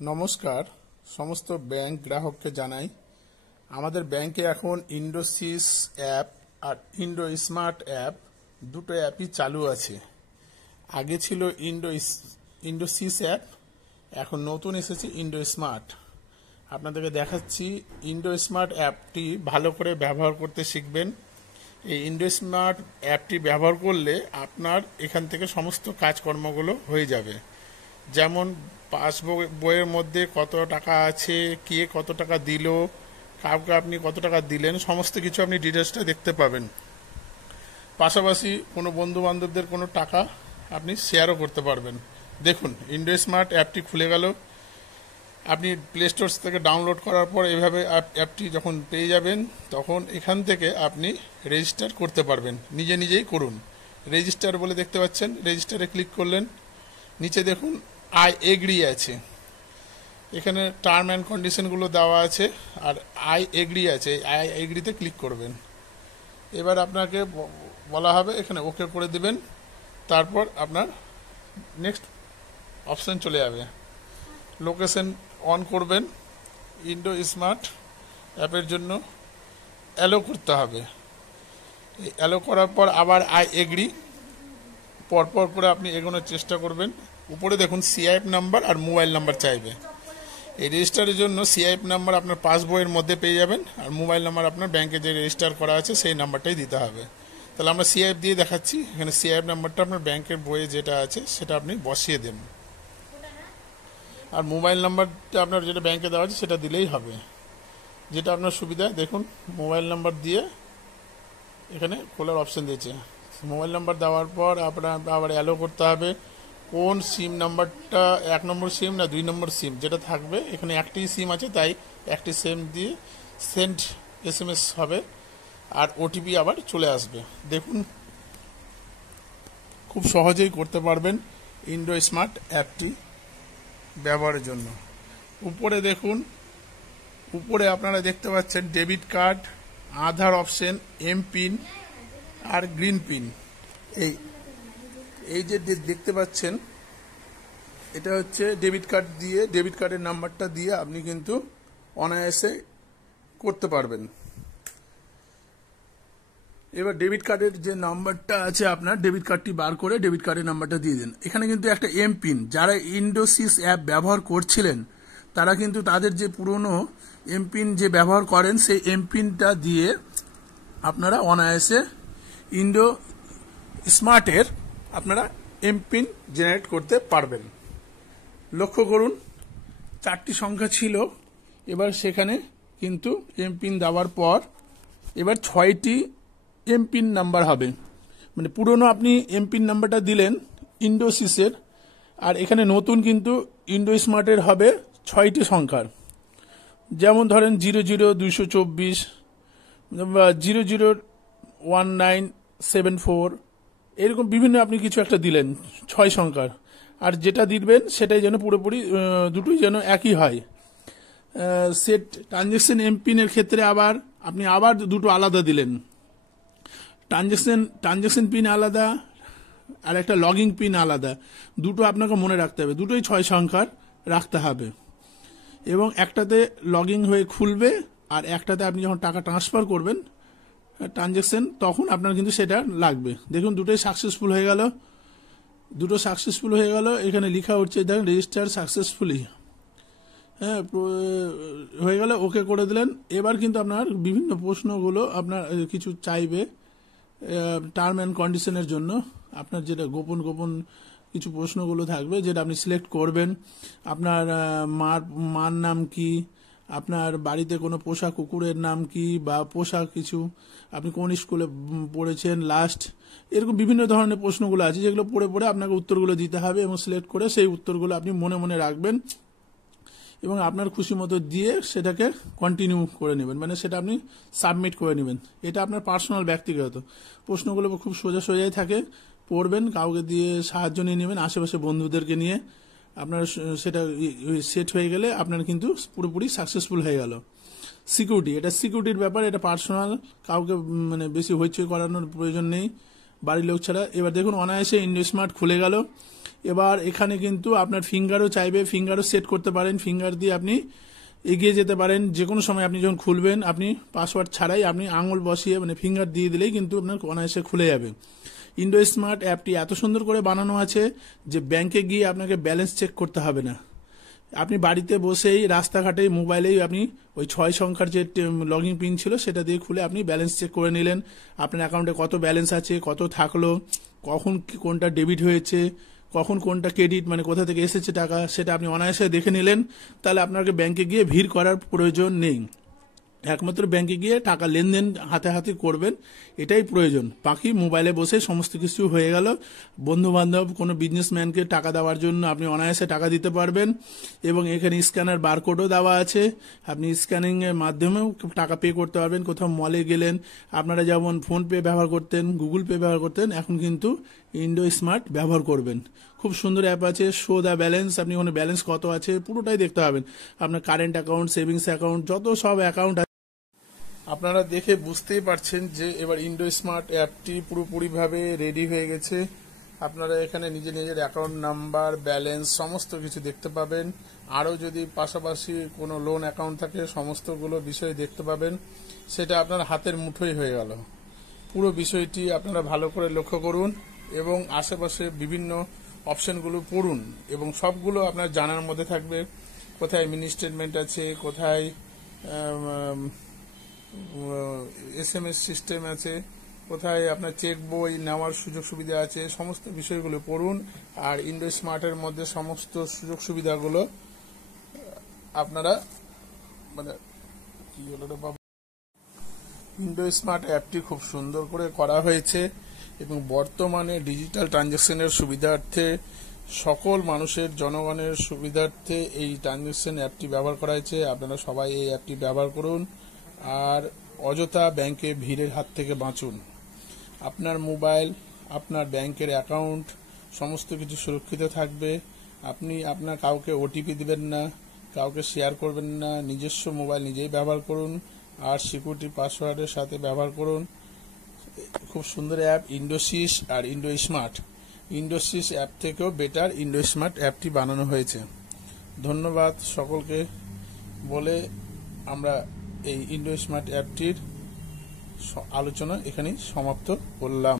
নমস্কার সমস্ত ব্যাংক গ্রাহককে জানাই আমাদের ব্যাংকে এখন ইন্ডোসিস অ্যাপ আর ইন্ডো স্মার্ট অ্যাপ দুটো অ্যাপই চালু আছে। আগে ছিল ইন্ডোসিস অ্যাপ, এখন নতুন এসেছে ইন্ডো স্মার্ট। আপনাদেরকে দেখাচ্ছি ইন্ডো স্মার্ট অ্যাপটি ভালো করে ব্যবহার করতে শিখবেন। এই ইন্ডো স্মার্ট অ্যাপটি ব্যবহার করলে আপনার এখান থেকে সমস্ত কাজকর্মগুলো হয়ে যাবে, যেমন পাসবইয়ের মধ্যে কত টাকা আছে, কে কত টাকা দিল, কাউকে আপনি কত টাকা দিলেন, সমস্ত কিছু আপনি ডিটেলসটা দেখতে পাবেন। পাশাপাশি কোনো বন্ধু বান্ধবদের কোনো টাকা আপনি শেয়ারও করতে পারবেন। দেখুন ইন্ডো স্মার্ট অ্যাপটি খুলে গেল। আপনি প্লে স্টোর থেকে ডাউনলোড করার পর এভাবে অ্যাপটি যখন পেয়ে যাবেন তখন এখান থেকে আপনি রেজিস্টার করতে পারবেন। নিজে নিজেই করুন। রেজিস্টার বলে দেখতে পাচ্ছেন, রেজিস্টারে ক্লিক করলেন। নিচে দেখুন আই এগ্রি আছে, এখানে টার্ম অ্যান্ড কন্ডিশনগুলো দেওয়া আছে আর আই এগ্রি আছে, আই এগ্রিতে ক্লিক করবেন। এবার আপনাকে বলা হবে এখানে ওকে করে দিবেন, তারপর আপনার নেক্সট অপশান চলে যাবে। লোকেশন অন করবেন, ইন্ডো স্মার্ট অ্যাপের জন্য অ্যালো করতে হবে। অ্যালো করার পর আবার আই এগ্রি, পরপর করে আপনি এগোনোর চেষ্টা করবেন। উপরে দেখুন সিআইএফ নাম্বার আর মোবাইল নাম্বার চাইবে। এই রেজিস্টারের জন্য সিআইএফ নাম্বার আপনার পাসবইয়ের মধ্যে পেয়ে যাবেন, আর মোবাইল নাম্বার আপনার ব্যাংকে যে রেজিস্টার করা আছে সেই নাম্বারটাই দিতে হবে। তাহলে আমরা সিআইএফ দিয়ে দেখাচ্ছি। এখানে সিআইএফ নাম্বারটা আপনার ব্যাংকের বইয়ে যেটা আছে সেটা আপনি বসিয়ে দেন, আর মোবাইল নাম্বারটা আপনার যেটা ব্যাংকে দেওয়া আছে সেটা দিলেই হবে, যেটা আপনার সুবিধা। দেখুন মোবাইল নাম্বার দিয়ে এখানে খোলার অপশান দিয়েছে। মোবাইল নাম্বার দেওয়ার পর আপনার আবার অ্যালো করতে হবে কোন সিম নাম্বারটা, 1 নম্বর সিম না 2 নম্বর সিম যেটা থাকবে। এখানে একটি সিম আছে তাই একটি সিম দিয়ে সেন্ড SMS হবে আর ওটিপি আবার চলে আসবে। দেখুন খুব সহজেই করতে পারবেন ইন্ডো স্মার্ট অ্যাপটি ব্যবহারের জন্য। উপরে দেখুন, উপরে আপনারা দেখতে পাচ্ছেন ডেবিট কার্ড, আধার অপশন, এমপিন আর গ্রিন পিন। এই যে দেখতে পাচ্ছেন এটা হচ্ছে ডেবিট কার্ড দিয়ে, ডেবিট কার্ডের নাম্বারটা দিয়ে আপনি কিন্তু অনায়াসে করতে পারবেন। এবার ডেবিট কার্ডের যে নাম্বারটা আছে আপনার, ডেবিট কার্ডটি বার করে ডেবিট কার্ডের নাম্বারটা দিয়ে দেন। এখানে কিন্তু একটা এমপিন, যারা ইন্ডোসিস অ্যাপ ব্যবহার করছিলেন তারা কিন্তু তাদের যে পুরনো এমপিন যে ব্যবহার করেন সেই এমপিনটা দিয়ে আপনারা অনায়াসে ইন্ডো স্মার্টের আপনারা এমপিন জেনারেট করতে পারবেন। লক্ষ্য করুন 4টি সংখ্যা ছিল, এবার সেখানে কিন্তু এমপিন দেওয়ার পর এবার 6টি এমপিন নাম্বার হবে। মানে পুরনো আপনি এমপিন নাম্বারটা দিলেন ইন্ডোসিসের, আর এখানে নতুন কিন্তু ইন্ডো স্মার্টের হবে 6টি সংখ্যার। যেমন ধরেন 00224 বা 001974, এরকম বিভিন্ন আপনি কিছু একটা দিলেন 6 সংখ্যার, আর যেটা দিবেন সেটাই যেন পুরোপুরি দুটোই যেন একই হয়। সেট ট্রানজ্যাকশন এমপিনের ক্ষেত্রে আবার আপনি আবার দুটো আলাদা দিলেন, ট্রানজ্যাকশন পিন আলাদা আর একটা লগিং পিন আলাদা। দুটো আপনাকে মনে রাখতে হবে, দুটোই 6 সংখ্যার রাখতে হবে, এবং একটাতে লগিং হয়ে খুলবে আর একটাতে আপনি যখন টাকা ট্রান্সফার করবেন ট্রানজ্যাকশন তখন আপনার কিন্তু সেটা লাগবে। দেখুন দুটোই সাকসেসফুল হয়ে গেল, দুটো সাকসেসফুল হয়ে গেল। এখানে লেখা হচ্ছে দেখেন রেজিস্টার সাকসেসফুলি, হ্যাঁ হয়ে গেল, ওকে করে দিলেন। এবার কিন্তু আপনার বিভিন্ন প্রশ্নগুলো আপনার কিছু চাইবে টার্ম অ্যান্ড কন্ডিশনের জন্য, আপনার যেটা গোপন কিছু প্রশ্নগুলো থাকবে যেটা আপনি সিলেক্ট করবেন। আপনার মার নাম কি, আপনার বাড়িতে কোনো পোষা কুকুরের নাম কি, বা পোষা কিছু, আপনি কোন স্কুলে পড়েছেন লাস্ট, এরকম বিভিন্ন ধরনের প্রশ্নগুলো আছে যেগুলো পড়ে পড়ে আপনাকে উত্তরগুলো দিতে হবে, এবং সিলেক্ট করে সেই উত্তরগুলো আপনি মনে মনে রাখবেন এবং আপনার খুশি মতো দিয়ে সেটাকে কন্টিনিউ করে নেবেন, মানে সেটা আপনি সাবমিট করে নেবেন। এটা আপনার পার্সোনাল ব্যক্তিগত প্রশ্নগুলো খুব সোজাই থাকে, পড়বেন, কাউকে দিয়ে সাহায্য নিয়ে নেবেন, আশেপাশে বন্ধুদেরকে নিয়ে আপনার সেটা সেট হয়ে গেলে আপনার কিন্তু পুরোপুরি সাকসেসফুল হয়ে গেল। সিকিউরিটি, এটা সিকিউরিটির ব্যাপার, এটা পার্সোনাল, কাউকে মানে বেশি হইচই করানোর প্রয়োজন নেই বাড়ির লোক ছাড়া। এবার দেখুন অনায়াসে ইন্ডো স্মার্ট খুলে গেল। এবার এখানে কিন্তু আপনার ফিঙ্গারও চাইবে, ফিঙ্গারও সেট করতে পারেন। ফিঙ্গার দিয়ে আপনি এগিয়ে যেতে পারেন। যে কোনো সময় আপনি যখন খুলবেন, আপনি পাসওয়ার্ড ছাড়াই আপনি আঙুল বসিয়ে মানে ফিঙ্গার দিয়ে দিলেই কিন্তু আপনার অনায়াসে খুলে যাবে। ইন্ডো স্মার্ট অ্যাপটি এত সুন্দর করে বানানো আছে যে ব্যাংকে গিয়ে আপনাকে ব্যালেন্স চেক করতে হবে না। আপনি বাড়িতে বসেই রাস্তাঘাটে মোবাইলেই আপনি ওই 6 সংখ্যার যে লগইন পিন ছিল সেটা দিয়ে খুলে আপনি ব্যালেন্স চেক করে নিলেন। আপনার অ্যাকাউন্টে কত ব্যালেন্স আছে, কত থাকলো, কখন কোনটা ডেবিট হয়েছে, কখন কোনটা ক্রেডিট মানে কোথা থেকে এসেছে টাকা, সেটা আপনি অনায়াসে দেখে নিলেন। তাহলে আপনাকে ব্যাংকে গিয়ে ভিড় করার প্রয়োজন নেই। একমাত্র ব্যাংকে গিয়ে টাকা লেনদেন হাতে হাতে করবেন, এটাই প্রয়োজন। বাকি মোবাইলে বসে সমস্ত কিছু হয়ে গেল। বন্ধু বান্ধব কোনো বিজনেসম্যানকে টাকা দেওয়ার জন্য আপনি অনায়াসে টাকা দিতে পারবেন। এবং এখানে স্ক্যানার বারকোডও দেওয়া আছে, আপনি স্ক্যানিং এর মাধ্যমেও টাকা পে করতে পারবেন। কোথাও মলে গেলেন, আপনারা যেমন ফোন পে ব্যবহার করতেন, গুগল পে ব্যবহার করতেন, এখন কিন্তু ইন্ডো স্মার্ট ব্যবহার করবেন। খুব সুন্দর অ্যাপ আছে। শো দ্য ব্যালেন্স, আপনি ওখানে ব্যালেন্স কত আছে পুরোটাই দেখতে পাবেন। আপনার কারেন্ট অ্যাকাউন্ট, সেভিংস অ্যাকাউন্ট, যত সব অ্যাকাউন্ট আপনারা দেখে বুঝতেই পারছেন যে এবার ইন্ডো স্মার্ট অ্যাপটি পুরোপুরিভাবে রেডি হয়ে গেছে। আপনারা এখানে নিজের অ্যাকাউন্ট নাম্বার, ব্যালেন্স সমস্ত কিছু দেখতে পাবেন। আরও যদি পাশাপাশি কোনো লোন অ্যাকাউন্ট থাকে সমস্তগুলো বিষয় দেখতে পাবেন। সেটা আপনার হাতের মুঠোই হয়ে গেল। পুরো বিষয়টি আপনারা ভালো করে লক্ষ্য করুন এবং আশেপাশে বিভিন্ন অপশনগুলো পড়ুন এবং সবগুলো আপনার জানার মধ্যে থাকবে। কোথায় মিনি স্টেটমেন্ট আছে, কোথায় SMS সিস্টেম আছে, কোথায় আপনার চেক বই নেওয়ার সুযোগ সুবিধা আছে, সমস্ত বিষয়গুলো পড়ুন। আর ইন্ডো স্মার্টের মধ্যে সমস্ত সুযোগ সুবিধাগুলো আপনারা মানে কি হলো বাবা, ইন্ডো স্মার্ট অ্যাপটি খুব সুন্দর করে করা হয়েছে এবং বর্তমানে ডিজিটাল ট্রানজ্যাকশনের সুবিধার্থে সকল মানুষের জনগণের সুবিধার্থে এই ট্রানজ্যাকশন অ্যাপটি ব্যবহার করা হয়েছে। আপনারা সবাই এই অ্যাপটি ব্যবহার করুন আর অযথা ব্যাংকে ভিড়ের হাত থেকে বাঁচুন। আপনার মোবাইল, আপনার ব্যাংকের অ্যাকাউন্ট সমস্ত কিছু সুরক্ষিত থাকবে। আপনি আপনার কাউকে ওটিপি দিবেন না, কাউকে শেয়ার করবেন না। নিজস্ব মোবাইল নিজেই ব্যবহার করুন আর সিকিউরিটি পাসওয়ার্ডের সাথে ব্যবহার করুন। খুব সুন্দর অ্যাপ ইন্ডোসিস আর ইন্ডো স্মার্ট। ইন্ডোসিস অ্যাপ থেকেও বেটার ইন্ডো স্মার্ট অ্যাপটি বানানো হয়েছে। ধন্যবাদ সকলকে বলে আমরা এই ইন্ডো স্মার্ট অ্যাপটির আলোচনা এখানেই সমাপ্ত করলাম।